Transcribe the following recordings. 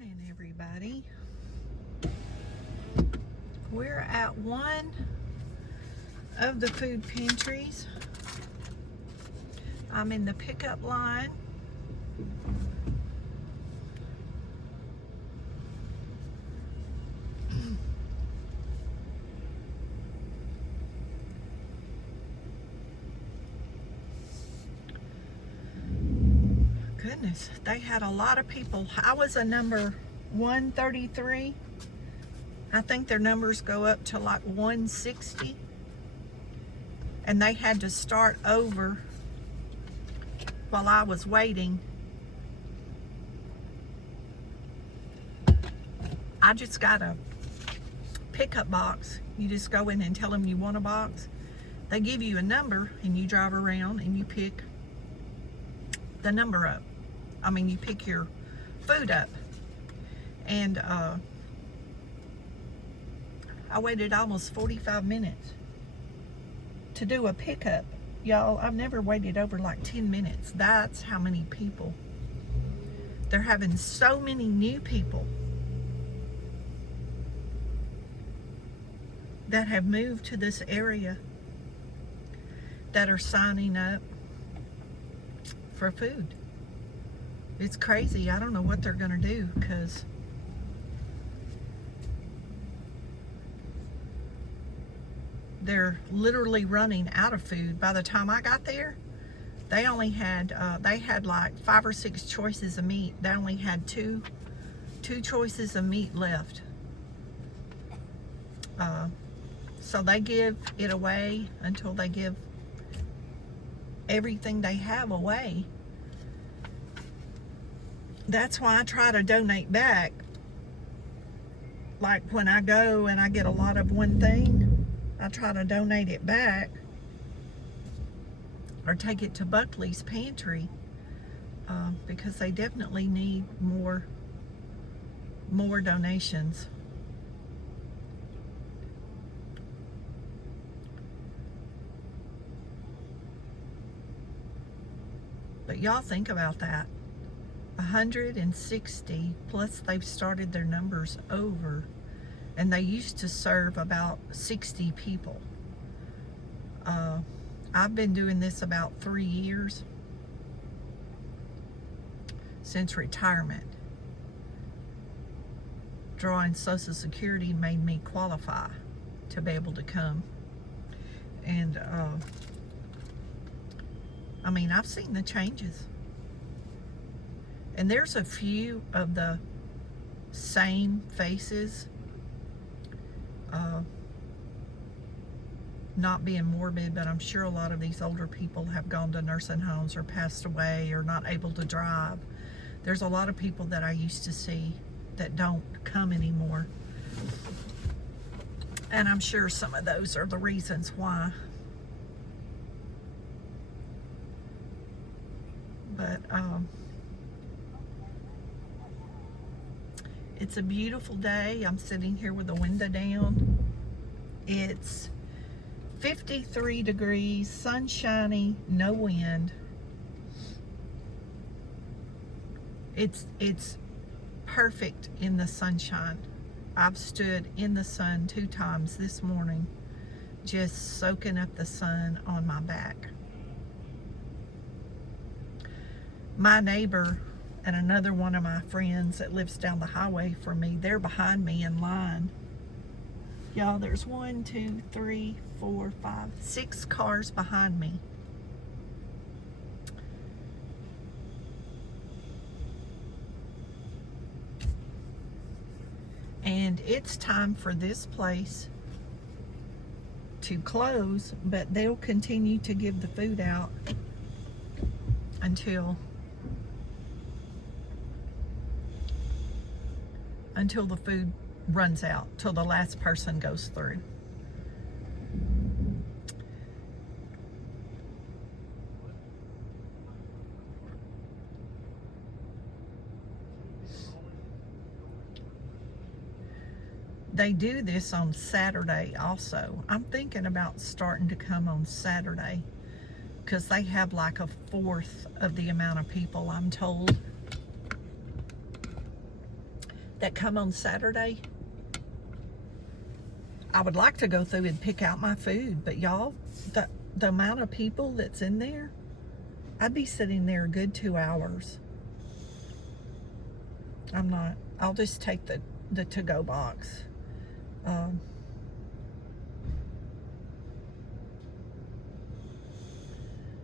morning, everybody. We're at one of the food pantries. I'm in the pickup line. Goodness, they had a lot of people. I was a number 133. I think their numbers go up to like 160. And they had to start over while I was waiting. I just got a pickup box. You just go in and tell them you want a box. They give you a number and you drive around and you pick the number up. You pick your food up. And I waited almost 45 minutes to do a pickup. Y'all, I've never waited over like 10 minutes. That's how many people. They're having so many new people that have moved to this area that are signing up for food. It's crazy. I don't know what they're gonna do because they're literally running out of food. By the time I got there, they only had they had like 5 or 6 choices of meat. They only had two choices of meat left. So they give it away until they give everything they have away. That's why I try to donate back. Like when I go and I get a lot of one thing, I try to donate it back or take it to Buckley's pantry because they definitely need more donations. But y'all think about that. 160 plus they've started their numbers over, and they used to serve about 60 people. I've been doing this about 3 years since retirement. Drawing Social Security made me qualify to be able to come, and I've seen the changes. And there's a few of the same faces, not being morbid, but I'm sure a lot of these older people have gone to nursing homes or passed away or not able to drive. There's a lot of people that I used to see that don't come anymore. And I'm sure some of those are the reasons why. But it's a beautiful day. I'm sitting here with the window down. It's 53 degrees, sunshiny, no wind. It's perfect in the sunshine. I've stood in the sun 2 times this morning, just soaking up the sun on my back. My neighbor and another one of my friends that lives down the highway from me, they're behind me in line. Y'all, there's 1, 2, 3, 4, 5, 6 cars behind me. And it's time for this place to close, but they'll continue to give the food out until the food runs out, till the last person goes through. They do this on Saturday also. I'm thinking about starting to come on Saturday because they have like 1/4 of the amount of people, I'm told. that come on Saturday. I would like to go through and pick out my food, but y'all, the amount of people that's in there, I'd be sitting there a good 2 hours. I'm not. I'll just take the to-go box.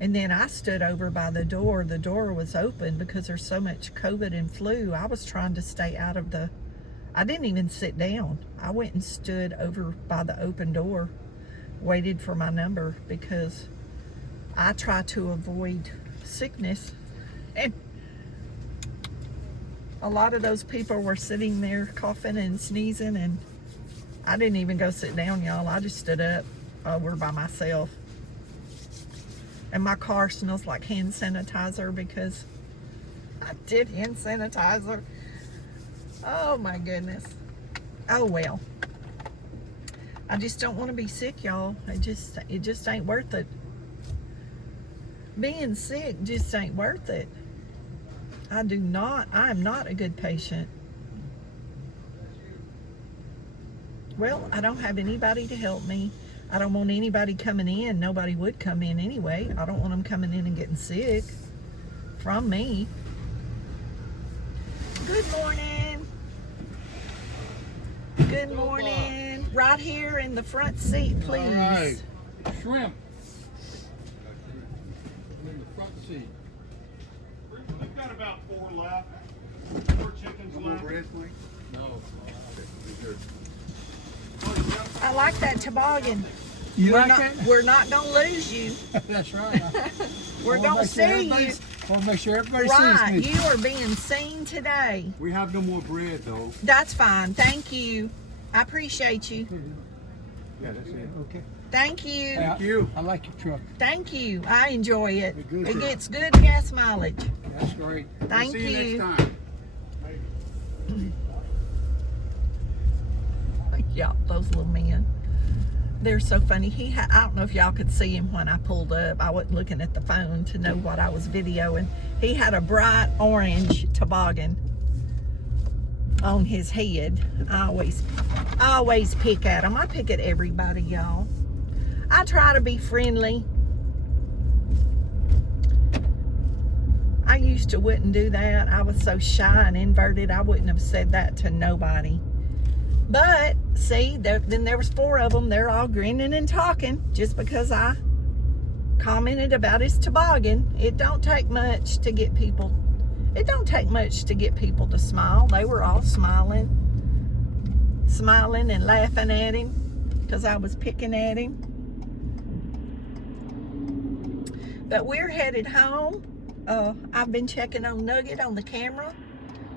And then I stood over by the door. The door was open because there's so much COVID and flu. I was trying to stay out of the... I didn't even sit down. I went and stood over by the open door, waited for my number, because I try to avoid sickness. And a lot of those people were sitting there coughing and sneezing, and I didn't even go sit down, y'all. I just stood up over by myself. And my car smells like hand sanitizer because I did hand sanitizer. Oh my goodness. Oh well. I just don't want to be sick, y'all. It just ain't worth it. Being sick just ain't worth it. I am not a good patient. Well, I don't have anybody to help me. I don't want anybody coming in. Nobody would come in anyway. I don't want them coming in and getting sick from me. Good morning. Good morning. Right here in the front seat, please. All right. Shrimp. In the front seat. We've got about 4 left. 4 chickens left. No. I like that toboggan. You we're like not, it? We're not going to lose you. That's right. We're going to see you. I want to make sure everybody Right. sees me. You are being seen today. We have no more bread though. That's fine. Thank you. I appreciate you. Yeah, that's it. Okay. Thank you. Thank you. I like your truck. Thank you. I enjoy it. Good It truck. gets good gas mileage. That's great. Thank See you you. next time. Yeah, those little men. They're so funny. I don't know if y'all could see him when I pulled up. I wasn't looking at the phone to know what I was videoing. He had a bright orange toboggan on his head. I always pick at him. I pick at everybody, y'all. I try to be friendly. I used to wouldn't do that. I was so shy and inverted. I wouldn't have said that to nobody. But see, then there was 4 of them. They're all grinning and talking just because I commented about his toboggan. It don't take much to get people. It don't take much to get people to smile. They were all smiling and laughing at him because I was picking at him. But we're headed home. I've been checking on Nugget on the camera.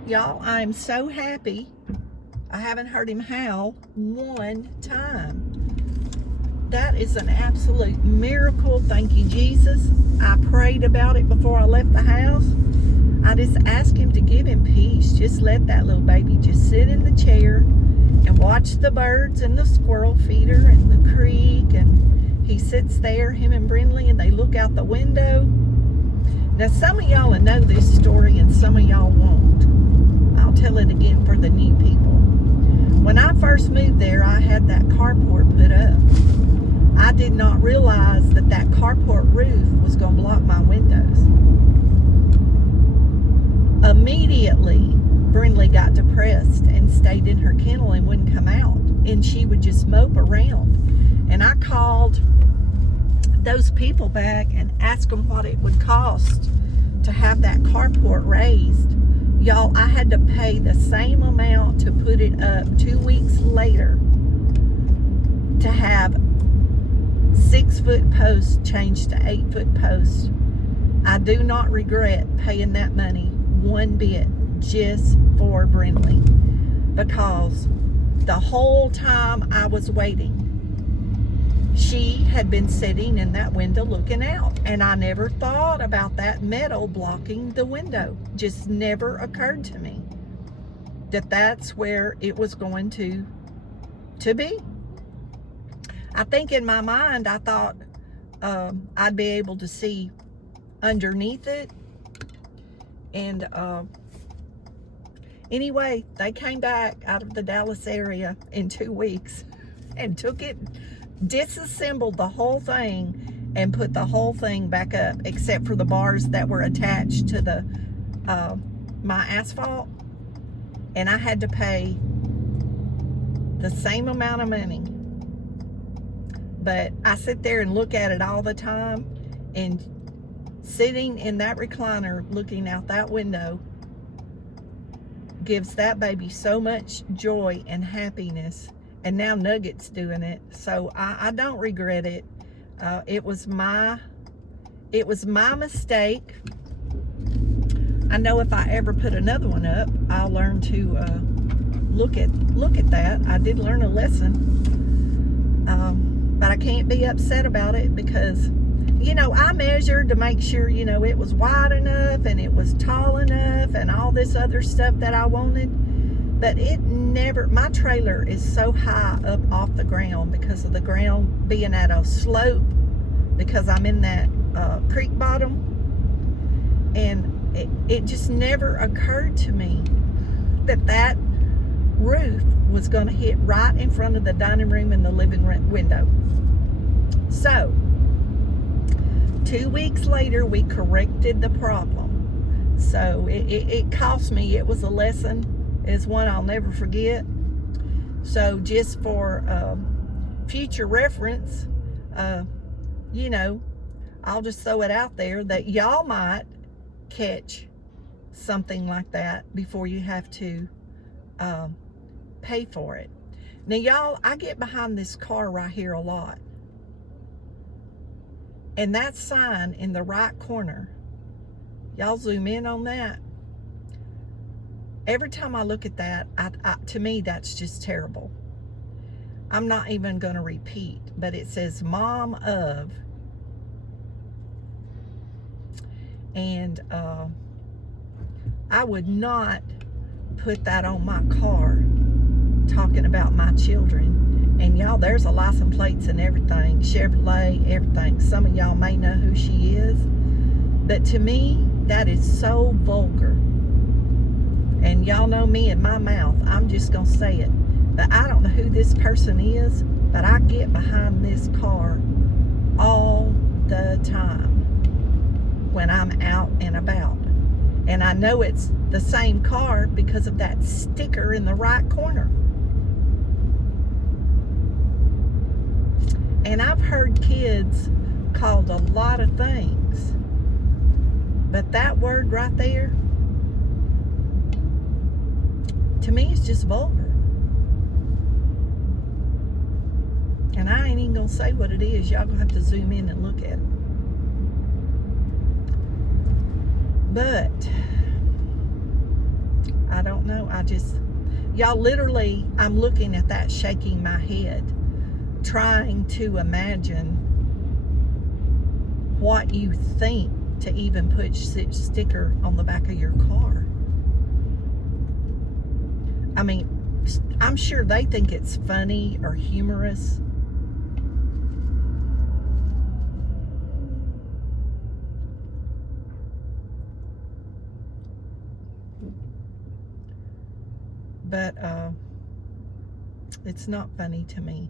Y'all, I'm so happy. I haven't heard him howl one time. That is an absolute miracle. Thank you, Jesus. I prayed about it before I left the house. I just asked him to give him peace. Just let that little baby just sit in the chair and watch the birds and the squirrel feeder and the creek. And he sits there, him and Brindley, and they look out the window. Now, some of y'all will know this story and some of y'all won't. I'll tell it again for the new people. When I first moved there, I had that carport put up. I did not realize that carport roof was going to block my windows. Immediately, Brindley got depressed and stayed in her kennel and wouldn't come out. And she would just mope around. And I called those people back and asked them what it would cost to have that carport raised. Y'all, I had to pay the same amount to put it up 2 weeks later to have 6-foot posts changed to 8-foot posts. I do not regret paying that money one bit just for Brindley, because the whole time I was waiting, she had been sitting in that window looking out, and I never thought about that metal blocking the window. Just never occurred to me that that's where it was going to be. I think in my mind, I thought I'd be able to see underneath it, and Anyway, they came back out of the Dallas area in 2 weeks and took it, disassembled the whole thing, and put the whole thing back up, except for the bars that were attached to the my asphalt. And I had to pay the same amount of money. But I sit there and look at it all the time, and sitting in that recliner looking out that window gives that baby so much joy and happiness. And now Nugget's doing it, so I don't regret it. It was my mistake. I know if I ever put another one up, I'll learn to look at that. I did learn a lesson, but I can't be upset about it because, you know, I measured to make sure, you know, it was wide enough and it was tall enough and all this other stuff that I wanted. But it never, my trailer is so high up off the ground because of the ground being at a slope, because I'm in that creek bottom. And it just never occurred to me that roof was going to hit right in front of the dining room and the living room window. So 2 weeks later, we corrected the problem. So it cost me. It was a lesson. It's one I'll never forget. So just for future reference, you know, I'll just throw it out there that y'all might catch something like that before you have to pay for it. Now, y'all, I get behind this car right here a lot. And that sign in the right corner, y'all zoom in on that. Every time I look at that, to me, that's just terrible. I'm not even going to repeat, but it says Mom of. And I would not put that on my car talking about my children. And y'all, there's a license plates and everything, Chevrolet, everything. Some of y'all may know who she is. But to me, that is so vulgar. And y'all know me and my mouth. I'm just going to say it. But I don't know who this person is, but I get behind this car all the time when I'm out and about. And I know it's the same car because of that sticker in the right corner. And I've heard kids called a lot of things. But that word right there, to me, it's just vulgar. And I ain't even gonna say what it is. Y'all gonna have to zoom in and look at it. But I don't know. Y'all, literally, I'm looking at that, shaking my head, trying to imagine what you think to even put such sticker on the back of your car. I mean, I'm sure they think it's funny or humorous. But it's not funny to me.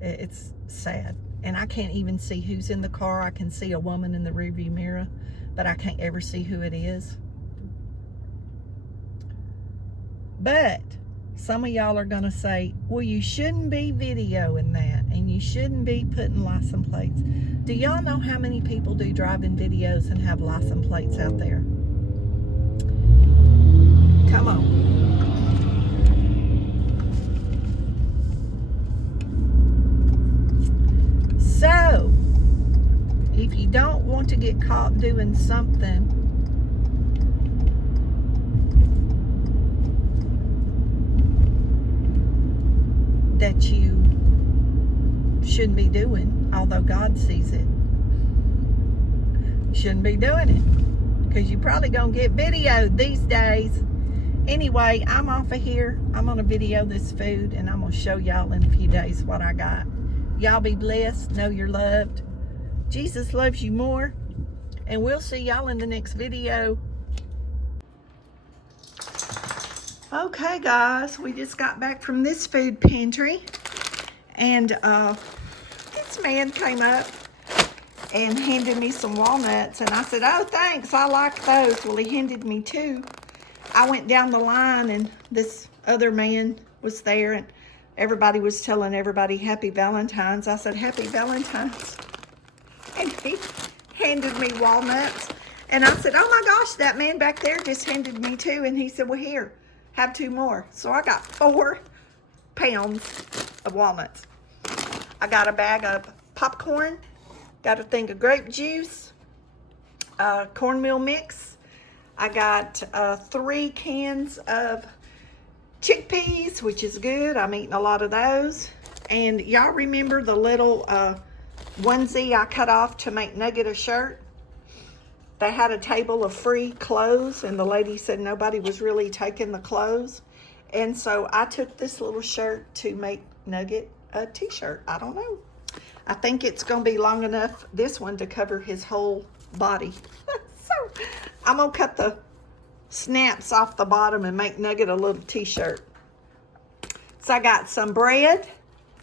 It's sad. And I can't even see who's in the car. I can see a woman in the rearview mirror, but I can't ever see who it is. But some of y'all are going to say, well, you shouldn't be videoing that, and you shouldn't be putting license plates. Do y'all know how many people do driving videos and have license plates out there? Come on. So, if you don't want to get caught doing something that you shouldn't be doing, although God sees it, you shouldn't be doing it, because you're probably going to get videoed these days. Anyway, I'm off of here. I'm going to video this food, and I'm going to show y'all in a few days what I got. Y'all be blessed. Know you're loved. Jesus loves you more. And we'll see y'all in the next video. Okay, guys, we just got back from this food pantry, and this man came up and handed me some walnuts, and I said, oh, thanks, I like those. Well, he handed me 2. I went down the line, and this other man was there, and everybody was telling everybody Happy Valentine's. I said, Happy Valentine's. And he handed me walnuts, and I said, oh my gosh, that man back there just handed me 2, and he said, well, here, have 2 more. So I got 4 pounds of walnuts. I got a bag of popcorn, got a thing of grape juice, cornmeal mix. I got 3 cans of chickpeas, which is good. I'm eating a lot of those. And y'all remember the little onesie I cut off to make Nugget a shirt? They had a table of free clothes, and the lady said nobody was really taking the clothes. And so I took this little shirt to make Nugget a t-shirt. I don't know. I think it's going to be long enough, this one, to cover his whole body. So I'm going to cut the snaps off the bottom and make Nugget a little t-shirt. So I got some bread,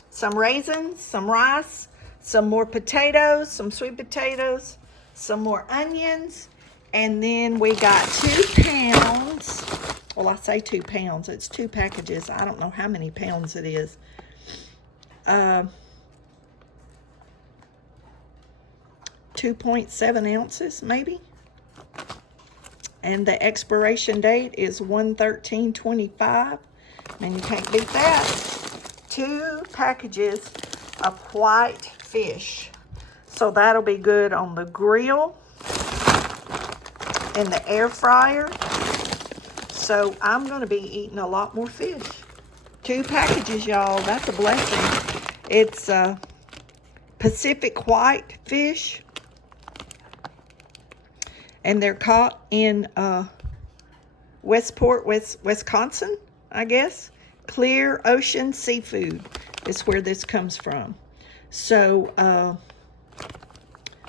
some raisins, some rice, some more potatoes, some sweet potatoes, some more onions, and then we got 2 pounds. Well, I say 2 pounds. It's 2 packages. I don't know how many pounds it is. 2.7 ounces, maybe. And the expiration date is 1/13/25. And you can't beat that. 2 packages of white fish. So that'll be good on the grill and the air fryer. So I'm going to be eating a lot more fish. 2 packages, y'all. That's a blessing. It's Pacific white fish. And they're caught in Westport, Wisconsin, I guess. Clear Ocean Seafood is where this comes from. So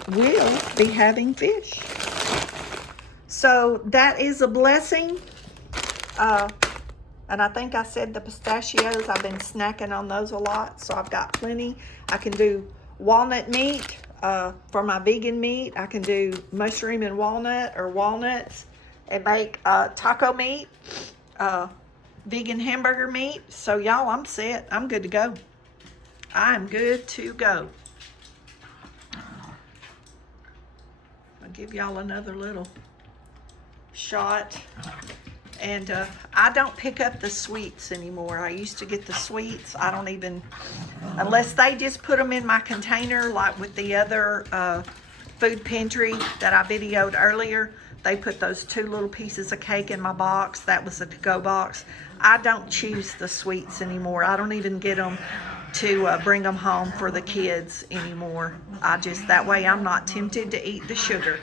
we'll be having fish. So that is a blessing. And I think I said the pistachios, I've been snacking on those a lot, so I've got plenty. I can do walnut meat for my vegan meat. I can do mushroom and walnut, or walnuts, and make taco meat, vegan hamburger meat. So y'all, I'm set. I'm good to go. I'm good to go. I'll give y'all another little shot. And I don't pick up the sweets anymore. I used to get the sweets. I don't even, unless they just put them in my container, like with the other food pantry that I videoed earlier. They put those 2 little pieces of cake in my box. That was a to-go box. I don't choose the sweets anymore. I don't even get them to bring them home for the kids anymore. That way I'm not tempted to eat the sugar.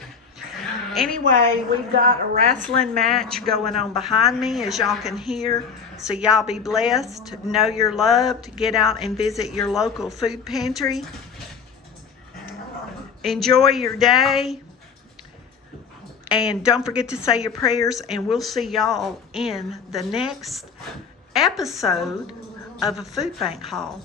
Anyway, we've got a wrestling match going on behind me, as y'all can hear. So y'all be blessed. Know you're loved. Get out and visit your local food pantry. Enjoy your day. And don't forget to say your prayers. And we'll see y'all in the next episode of a food bank haul.